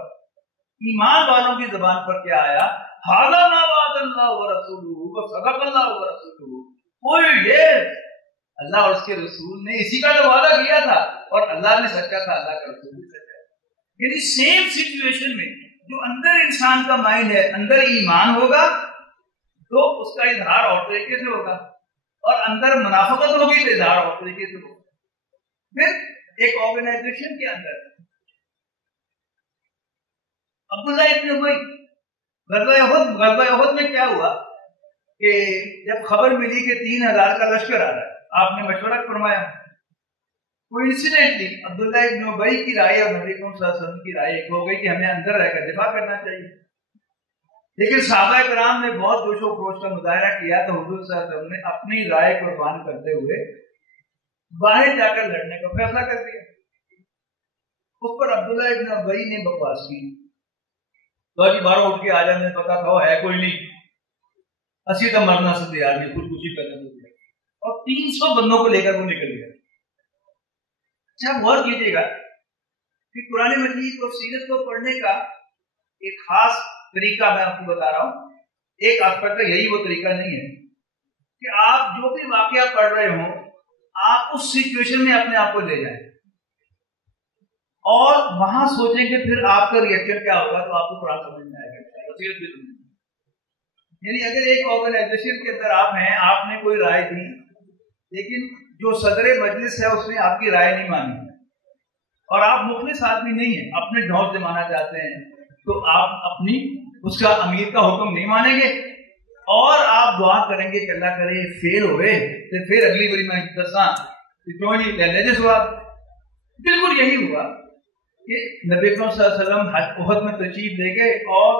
ایمان والوں کی زبان پر کیا آیا, ھذا ما وعد اللہ ورسولہ وصدق اللہ ورسولہ, کوئی یہ اللہ اور اس کے رسول نے اسی کا تو وعدہ کیا تھا, اور اللہ نے سچا تھا, اللہ کا رسول بھی سچا. یعنی سیم سچویشن میں جو اندر انسان کا مائنڈ ہے, اندر ایمان ہوگا تو اس کا اظہار اور طریقے سے ہوگا, اور اندر منافقت ہوگی تو اظہار اور طریقے سے ہوگا. پھر ایک آرگنائزیشن کے اندر عبداللہ ابن ابی, غزوہ احد میں کیا ہوا کہ جب خبر ملی کہ 3,000 کا لشکر آ رہا ہے, آپ نے مشورہ فرمایا. کوئنسیڈنٹلی عبداللہ ابن ابی کی رائے اور نبی صلی اللہ علیہ وسلم کی رائے ایک ہو گئی کہ ہمیں اندر رہ کر دفاع کرنا چاہیے. لیکن صحابہ کرام نے بہت جوش و خروش کا مظاہرہ کیا تو حضور صلی اللہ علیہ وسلم نے اپنی رائے قربان کرتے ہوئے باہر جا کر لڑنے کا فیصلہ کر دیا. اس پر عبداللہ ابن ابی نے بکواس کی, تو جی بارہ اٹھ کے آ جانے پتا تھا وہ ہے کوئی نہیں, اسی تو مرنا سے تیار نہیں, خودکشی کرنے کو, اور 300 بندوں کو لے کر وہ نکل گیا. اچھا غور کیجیے گا کہ قرآن مجید اور سیرت کو پڑھنے کا ایک خاص طریقہ میں آپ کو بتا رہا ہوں. ایک آسپیکٹ کا یہی وہ طریقہ نہیں ہے کہ آپ جو بھی واقعہ پڑھ رہے ہوں آپ اس سچویشن میں اپنے آپ کو لے جائیں اور وہاں سوچیں کہ پھر آپ کا ریئیکشن کیا ہوگا, تو آپ کو قرآن سمجھ میں آئے گا. یعنی اگر ایک آرگنائزیشن کے اندر آپ ہیں, آپ نے کوئی رائے دی, لیکن جو صدر مجلس ہے اس نے آپ کی رائے نہیں مانی, اور آپ مخلص آدمی نہیں ہیں, اپنے ڈھونس جمانا چاہتے ہیں, تو آپ اپنی اس کا امیر کا حکم نہیں مانیں گے اور آپ دعا کریں گے کہ اللہ کرے فیل ہوئے تو پھر اگلی باری میں دساں کیوں نہیں لے لے جس وقت بالکل یہی ہوا کہ نبی اکرم صلی اللہ علیہ وسلم احد میں تشریف لے گئے اور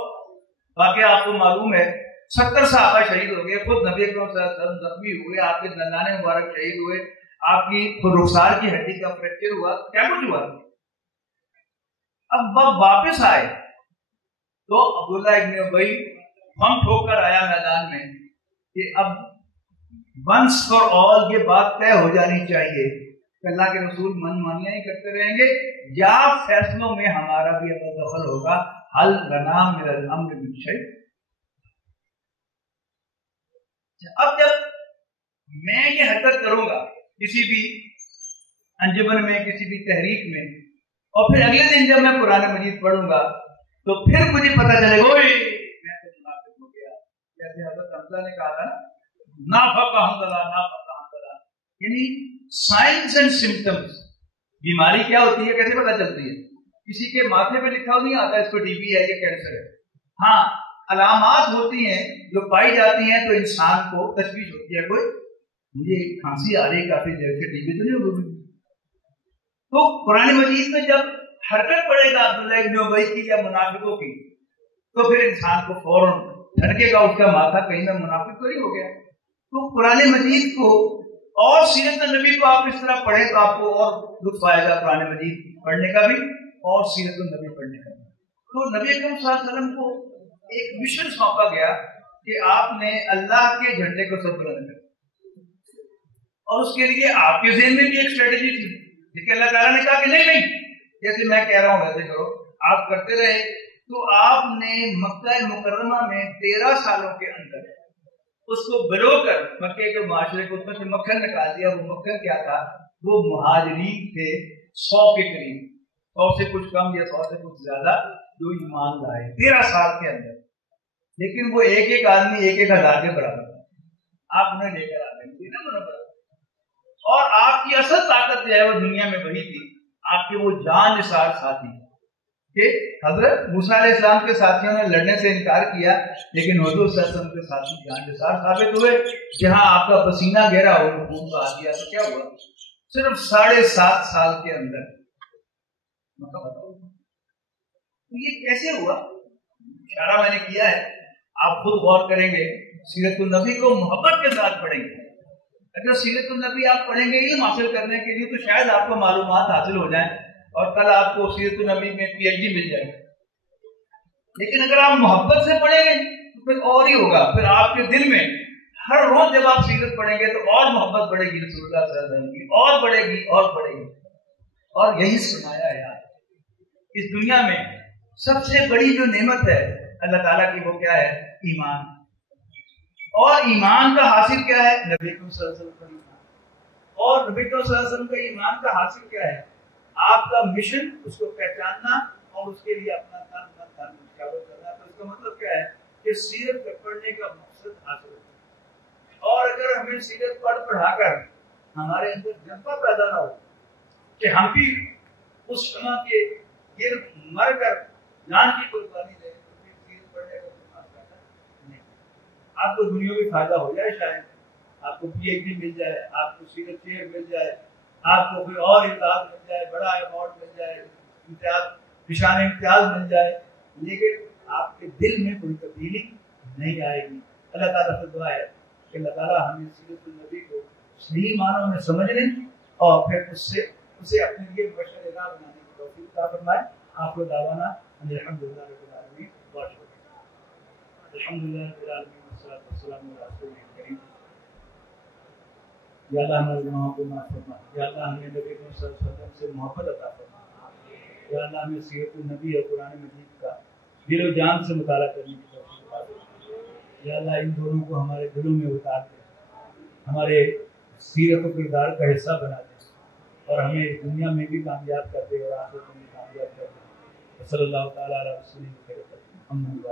واقعہ آپ کو معلوم ہے 70 صحابہ شہید ہو گئے، خود نبی اکرم صلی اللہ علیہ وسلم زخمی ہوئے، آپ کے دندان مبارک شہید ہوئے، آپ کی رخسار کی ہڈی کا فریکچر ہوا، کیا کچھ ہوا۔ اب واپس آئے تو عبداللہ ابن ابی ہم ٹھوک کر آیا میدان میں کہ اب ونس فار آل یہ بات طے ہو جانی چاہیے کہ اللہ کے رسول من مانیاں ہی کرتے رہیں گے یا فیصلوں میں ہمارا بھی اپنا دخل ہوگا، حل لنا من الامر من شیء۔ اب جب میں یہ حرکت کروں گا کسی بھی انجمن میں، کسی بھی تحریک میں، اور پھر اگلے دن جب میں قرآن مجید پڑھوں گا تو پھر مجھے پتہ چلے گا میں تو منافق ہو گیا، جیسے حضرت حمزہ نے کہا تھا نافق حنظلہ نافق حنظلہ، یعنی سائنس اینڈ سمپٹمز، بیماری کیا ہوتی ہے کیسے پتہ چلتی ہے؟ کسی کے ماتھے پہ لکھا نہیں آتا اس کو ٹی بی ہے یا کینسر ہے، ہاں علامات ہوتی ہیں جو پائی جاتی ہیں تو انسان کو تشویش ہوتی ہے، کوئی مجھے کھانسی آ رہی کافی دیر سے، ٹی بی تو نہیں ہوگی۔ تو قرآن مجید میں جب حرکت پڑے گا عبداللہ ابن ابی کی یا منافقوں کی تو پھر انسان کو فوراً دھڑکے گا اس کا ماتھا کہیں میں منافق تو نہیں ہو گیا۔ تو قرآن مجید کو اور سیرت النبی کو آپ اس طرح پڑھیں تو آپ کو اور لطف آئے گا قرآن مجید پڑھنے کا بھی اور سیرت النبی پڑھنے کا بھی۔ تو نبی اکرم صلی اللہ علیہ وسلم کو ایک مشن سونپا گیا کہ آپ نے اللہ کے جھنڈے کو سب بلند کرنا، اور اس کے لیے آپ کے ذہن میں بھی ایک اسٹریٹجی تھی، لیکن اللہ تعالیٰ نے کہا کہ نہیں جیسے میں کہہ رہا ہوں ویسے کرو، آپ کرتے رہے۔ تو آپ نے مکہ مکرمہ میں 13 سالوں کے اندر اس کو بلو کر مکے کے معاشرے کو اس میں سے مکھن نکال دیا۔ وہ مکھن کیا تھا؟ وہ مہاجرین تھے 100 کے قریب، 100 سے کچھ کم یا 100 سے کچھ زیادہ جو ایمان لائے 13 سال کے اندر، لیکن وہ ایک ایک آدمی 1,000 کے برابر تھا، آپ انہیں لے کر آ گئے۔ اور آپ کی اصل طاقت جو ہے وہ دنیا میں وہی تھی، آپ کے وہ جان نثار ساتھی کہ حضرت موسیٰ علیہ السلام کے ساتھیوں نے لڑنے سے انکار کیا لیکن حضور صلی اللہ علیہ وسلم کے ساتھی جان نثار ثابت ہوئے۔ جہاں آپ کا پسینہ گہرا ہو خون کا آ گیا تو کیا ہوا؟ صرف 7.5 سال کے اندر۔ تو یہ کیسے ہوا؟ اشارہ میں نے کیا ہے، آپ خود غور کریں گے، سیرت النبی کو محبت کے ساتھ پڑھیں گے۔ اگر سیرت النبی آپ پڑھیں گے علم حاصل کرنے کے لیے تو شاید آپ کو معلومات حاصل ہو جائیں اور کل آپ کو سیرت النبی میں پی ایچ ڈی مل جائے، لیکن اگر آپ محبت سے پڑھیں گے تو پھر اور ہی ہوگا۔ پھر آپ کے دل میں ہر روز جب آپ سیرت پڑھیں گے تو اور محبت بڑھے گی رسول اللہ صلی اللہ علیہ وسلم کی، اور بڑھے گی اور بڑھے گی۔ اور یہی سرمایہ ہے آج اس دنیا میں سب سے بڑی جو نعمت ہے اللہ تعالیٰ کی، وہ کیا ہے؟ ایمان۔ اور ایمان کا حاصل کیا ہے؟ نبی اکرم صلی اللہ علیہ وسلم کا ایمان۔ اور نبی اکرم صلی اللہ علیہ وسلم کا ایمان کا حاصل کیا ہے؟ آپ کا مشن اس کو پہچاننا اور اس کے لیے اپنا تن من دھن نچھاور کرنا۔ تو اس کا مطلب کیا ہے کہ سیرت پڑھنے کا مقصد حاصل ہوتا ہے۔ اور اگر ہمیں سیرت پڑھا کر ہمارے اندر جذبہ پیدا نہ ہو کہ ہم بھی اس شمع کے گرد مر کر جان کی قربانی دیں تو پھر سیرت پڑھنے کا آپ کو دنیا میں فائدہ ہو جائے، شاید آپ کو پی ایچ ڈی مل جائے، آپ کو سیرت چیئر مل جائے، آپ کو کوئی اور امتیاز مل جائے، بڑا ایوارڈ مل جائے، امتیاز نشان امتیاز مل جائے، لیکن آپ کے دل میں کوئی تبدیلی نہیں آئے گی۔ اللہ تعالیٰ سے دعا ہے کہ اللہ تعالیٰ ہمیں سیرت النبی کو صحیح معنوں میں سمجھنے اور پھر اسے اپنے لیے بشر راہ بنانے کی توفیق عطا فرمائے۔ آخر دعوانا ان الحمدللہ رب العالمین الحمدللہ رب العالمین والصلاۃ والسلام علی رسول کریم۔ یا اللہ ہمارے گناہوں کو معاف فرما، یا اللہ ہمیں نبی کریم صلی اللہ علیہ وسلم سے محبت عطا فرما، یا اللہ ہمیں سیرت النبی اور قرآن مجید کا دل و جان سے مطالعہ کرنے کی توفیق عطا فرما۔ یا اللہ ان دونوں کو ہمارے دلوں میں اتار دے، ہمارے سیرت و کردار کا حصہ بنا دے، اور ہمیں دنیا میں بھی کامیاب کر دے اور آخرت میں بھی کامیاب کر دے۔ صلی اللہ تعالیٰ علیہ وسلم محمد